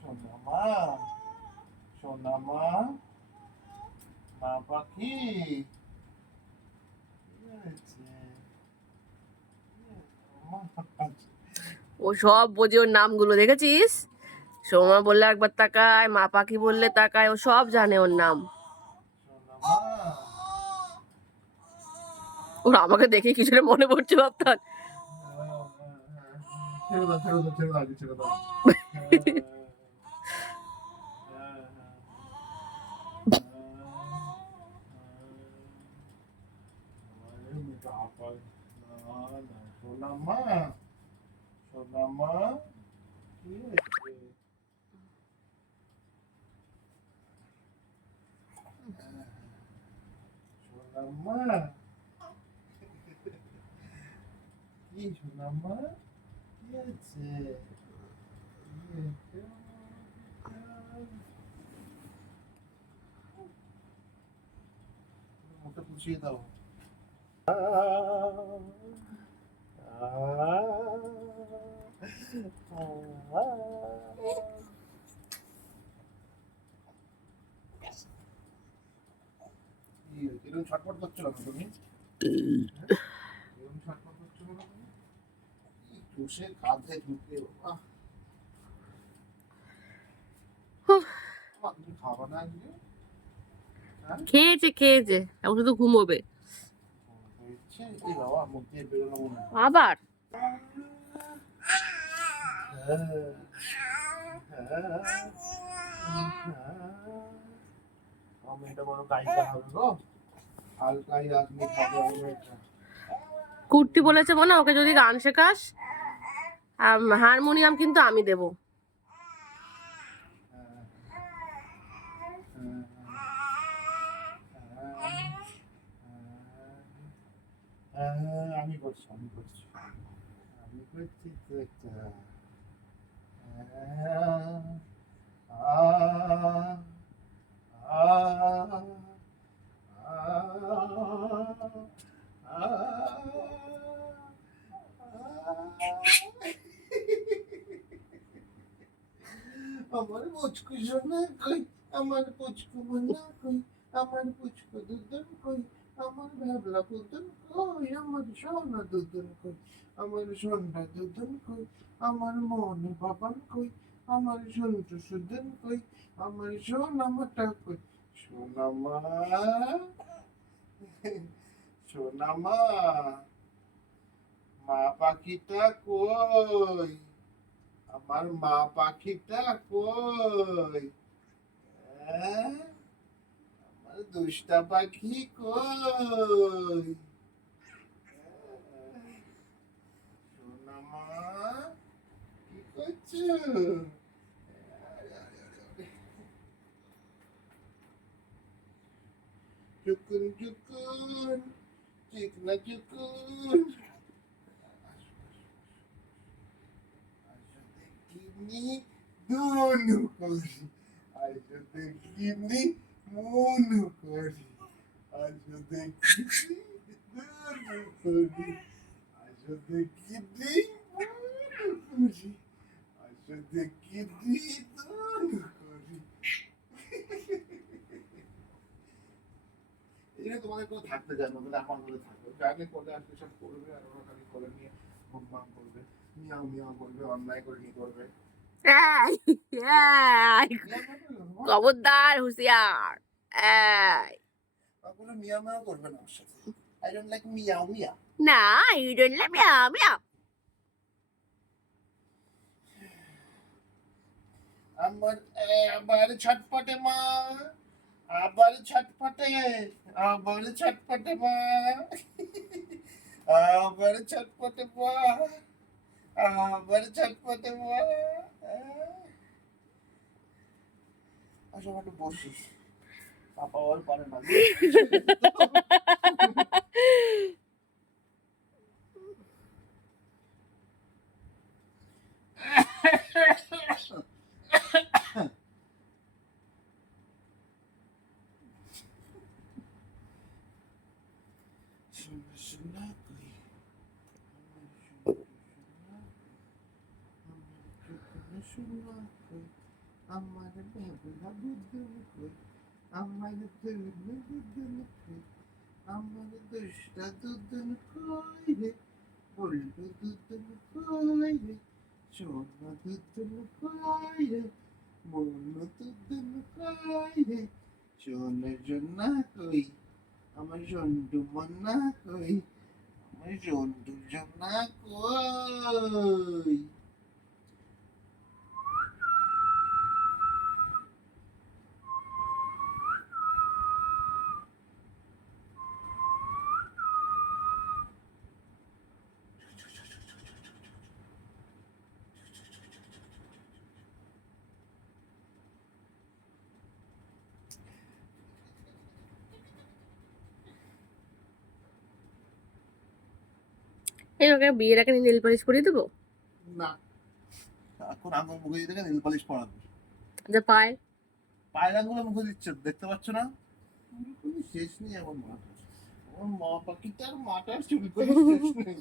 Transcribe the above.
সোনামা, সোনামা, মা পাখি ও সব বোঝে, ওর নামগুলো দেখেছিস? সোমা বললে একবার তাকায়, মা পাখি বললে তাকায়, ও সব জানে ওর নাম। ওর আমাকে দেখে কিছু মনে পড়ছে ভাবতাম। সোনামা, সোনামা, কি হয়েছে? সোনামা, কি সোনামা, কি হয়েছে? মুখে পুষিয়ে দাও। এরকম ছটফট করছো না তুমি? এরকম ছটফট করছো না তুমি? চুষে কাঁধে ঢুকে বাবা, তুমি খাবা না আজকে? খেয়েছে খেয়েছে, এখন শুধু ঘুমোবে। বাবা মুখ দিয়ে বেরোনো মনে হয়। আবার এটা বড় গায়িকা হবে গো, হালকাই আপনি খাবে। কুর্তি বলেছে মনে, ওকে যদি গান শেখাস, হারমোনিয়াম কিন্তু আমি দেবো। আমি করছি, আমি করছি, আমি করছি তো একটা আমার পুচকু সোনা কই, আমার পুচকু মোনা কই, আমার পুচকু দুদন কই, আমার ভাবলা পুতুন কই, আমার সোনা দুদন কই, আমার সোনা দুদন কই, আমার মন বাবান কই, আমার সন্টু সুদন কই, আমার সোনা মাটা কই। সোনামা, সোনামা, মা পাখিটা কই, আমার মা পাখিটা কই, আমার দুষ্টা পাখি কই, সোনামা, কি করছো? চুকুন চুকুন, চিকনা চুকুন, দেখিনি দুনু করি, আজ দেখিনি মনু করি, আজ দেখিনি দুনু করি, আজ দেখিনি মনু করি, আজ দেখিনি দুনু করি। এটা তোমাদের কোনো থাকতে চায় না, আমার মধ্যে থাকবে, জানলে কোলে আসলে সব করবে, আর ওরা খালি কোলে নিয়ে ঘুমঘাম করবে, মিয়াও মিয়াও করবে, অন্যায় করে নিয়ে করবে। খবরদার, হুঁশিয়ার। ওগুলো মিয়াও মিয়াও করবে না আমার সাথে। I don't like meow meow. না, you don't like meow meow. আবার ছটপটে মা, আবার ছটপটে, আবার ছটপটে মা, আবার ছটপটে মা, আবার ছটপটে মা। আসলে একটু বসিস, পাপা ওর পারে না। সোনা সোনা কই, না কই, আমার ভেবলা বুদ্ধন কই, আমার দুলনা দুদন কই, আমার দুষ্টা দুদন কই রে, বলবো দুদন কই রে, সোনা দুদন কই রে, মনো দুদন কই রে, সোনা সোনা কই, আমার সন্টু মন্না কই, আমার সন্টু সোনা কই। এই ওকে বিয়ের আগে নেল পালিশ পরিয়ে দেবো। না, এখন আঙুল মুখে দিয়ে দেখে নীল পালিশ পরাবে। যে পায় পায়ের আঙুলে মুখে দিচ্ছে, দেখতে পাচ্ছ না? কোনো শেষ নেই আমার মাটার। আমার মা পাখিটার মাটার চুল করে শেষ নেই।